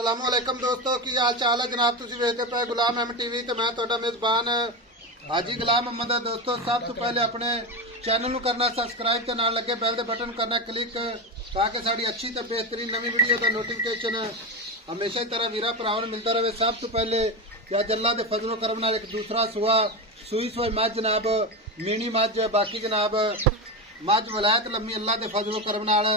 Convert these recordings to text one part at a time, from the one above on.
असलामुअलैकुम दोस्तों की हाल चाल है जनाब। तुम वेखते पे गुलाम अहमद टीवी तो मैं तुहाडा मेजबान हाजी गुलाम अहमद है। दोस्तों सब तो पहले अपने चैनल को करना सबसक्राइब के नाल लगे बैल के बटन करना क्लिक ताकि साड़ी अच्छी तो बेहतरीन नवी वीडियो का नोटिफिकेशन हमेशा ही तरह वीरा भरावां नूं मिलता रहे। सब तो पहले अज अल्लाह के फजलो करम नाल एक दूसरा सुआ सूई सोई मझ जनाब मीनी मझ बाकी जनाब मझ वलैत लम्मी अल्लाह के फजलो करम नाल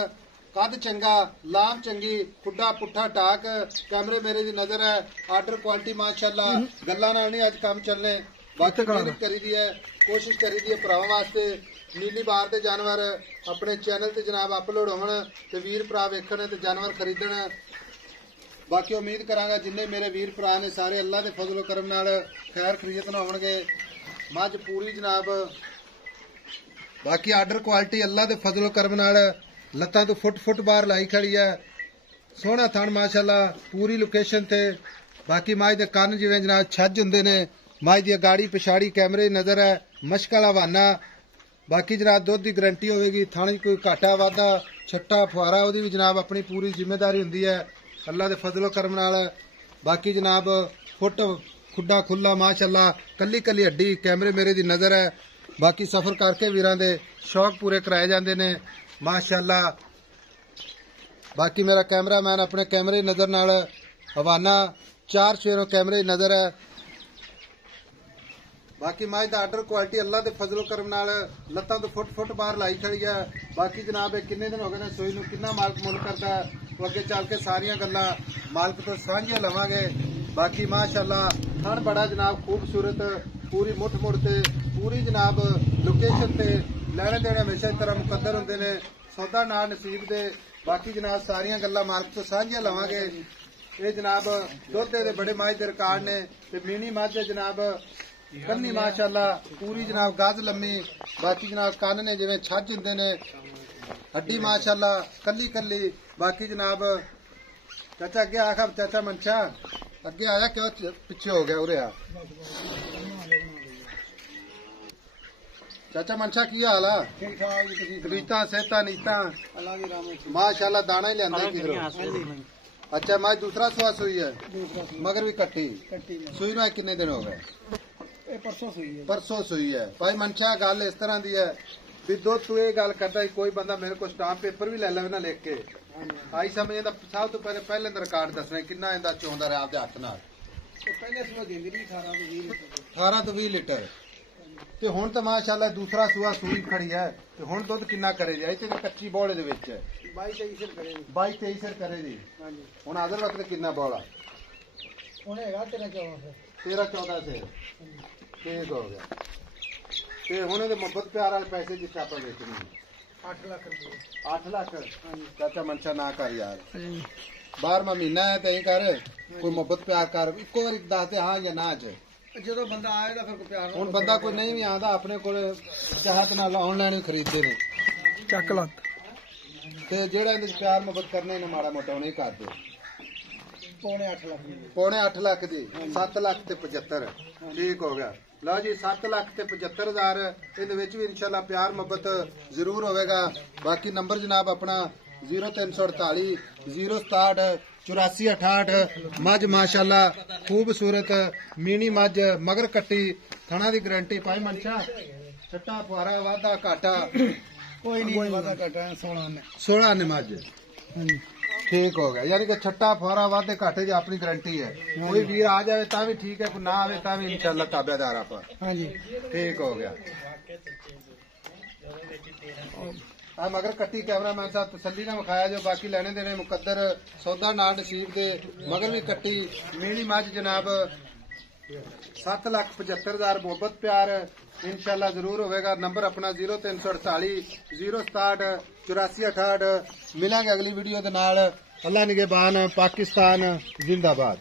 कद चंगा लाम चंगी खुडा पुट्ठा टाक कैमरे मेरे दी नजर है आर्डर क्वालिटी माशाअल्लाह गल्लां नाल नहीं अज काम चलने बाकी मेहनत करी दी है कोशिश करी दी है भरावां वास्ते नीली बार के जानवर अपने चैनल ते जनाब अपलोड होण ते वीर भरा वेखण ते जानवर खरीदण। बाकी उम्मीद करांगा जिन्ने मेरे वीर भरा ने सारे अल्लाह के फजलो करम नाल खैर खरीदत नाल होणगे। मझ पूरी जनाब बाकी आर्डर क्वालिटी अल्लाह के फजलो करम नाल लत्तां तो फुट बाहर लाई खड़ी है सोहना थण माशाअल्लाह पूरी लोकेशन ते। बाकी मझ दे कन्न जिवें जनाब छज हुंदे ने मझ दी गाड़ी पिछाड़ी कैमरे नजर है मशक वाला हवाना। बाकी जनाब दुध की गारंटी होगी थण कोई घाटा वाधा छट्टा फुआरा ओहदी भी जनाब अपनी पूरी जिम्मेदारी हुंदी है अल्लाह दे फजलो करम नाल। बाकी जनाब फुट खुडा खुला माशाअल्लाह कली कली हड्डी कैमरे मेरे दी नजर है। बाकी सफर करके वीरां दे शौक पूरे कराए जांदे ने माशाअल्लाह। बाकी मेरा कैमरामैन अपने कैमरे नजर नाल हवाना चार शेरों कैमरे नजर है। बाकी मझ दा आर्डर क्वालिटी अल्लाह के फजलो करम नाल लत्तां तो फुट बाहर लाई खड़ी है। बाकी जनाब किन्ने दिन हो गए सोई नूं किन्ना मालक मुल करता है तो अगे चल के सारियां गल्लां मालक तो सांझियां लवांगे। बाकी माशाअल्लाह थण बड़ा जनाब खूबसूरत पूरी मुठ मुड़ ते पूरी जनाब लोकेशन ते लैने देने हमेशा इस तरह मुकद्दर होंदे ने सौदा ना नसीब दे। बाकी जनाब सारियां गल्लां मालक तो सांझियां लवांगे। ये जनाब दुध दे बड़े मझ दे रिकॉर्ड ने ते मीनी मझ जनाब कन्नी माशाअल्लाह पूरी जनाब गज लम्मी। बाकी जनाब कन्न ने जिवें छज हुंदे ने हड्डी माशाअल्लाह कली कली। बाकी जनाब चाचा अगे आखा चाचा मनशा अगे आया क्यों पिछे हो गया उरे आ चाचा मनशा की हाल है तबीयतां सेहतां नीतां माशाअल्लाह दाना ही लियांदा किधरों। अच्छा मैं दूसरा सुआ सुई है मगर भी कट्टी सुई में कितने दिन हो गए परसों सुई है। भाई मनशा गल इस तरह की है भी दो तू ये गल करता कोई बंदा मेरे को स्टाम्प पेपर भी ले लवे ना लिख के आई समझ सब तो पहले रिकॉर्ड दसना किन्ना इंदा चौंदा रहा आपके हथ नाल 18 तो 20 लीटर ते हुण तो माशाअल्लाह दूसरा सुआ सूई खड़ी है ते हुण दुध किन्ना करे जी इत्थे कच्ची बौले दे विच 22-23 सिर करे जी। हुण आदर वक्त किन्ना बौला हुण हैगा 13-14 सिर ठीक हो गया ते हुण इहदे मुहब्बत प्यार वाले पैसे जिथे आपां वेचने 8 लाख चाचा मनशा ना कर यार 12वां महीना है ते कर कोई मुहब्बत प्यार कर इक्को बारी दस दे हाँ या ना च जो बंदा आएगा फिर प्यार हुण बंदा कोई नहीं भी आंदा अपने कोल चाहत नाल ऑनलाइन खरीददे ने चक लत ते जेड़ा इहदे प्यार मुहब्बत करने ने माड़ा मोटा नहीं करदे। पौने 8 लाख दी 7 लाख ते 75 ठीक हो गया। लो जी 7 लाख ते 75,000 इहदे विच भी इंशाअल्लाह प्यार मुहब्बत जरूर होवेगा। बाकी नंबर जनाब अपना 0348 067 8468 मझ माशाअल्लाह खूबसूरत मीनी मझ मगर कट्टी थणा दी गारंटी पाई मनशा छट्टा फुआरा वाधा घाटा कोई नहीं वाधा घाटा 16 ने मझ ठीक हो गया यानी कि छट्टा फुआरा वाधे घाटे की अपनी गारंटी है। कोई वीर आ जाए ता भी ठीक है कोई ना आवे ता भी इंशाअल्लाह ताबेदार आप ठीक हो गया। मगर कट्टी कैमरामैन साहब तसल्ली ना विखाया जो बाकी लेने देने मुकद्दर सौदा ना नसीब दे मगर भी कट्टी मीनी मझ जनाब 7,75,000 मुहब्बत प्यार इंशाअल्लाह जरूर होगा। नंबर अपना 0348 067 8468 मिलेंगे अगली वीडियो के नाल। अल्लाह निगहबान पाकिस्तान जिंदाबाद।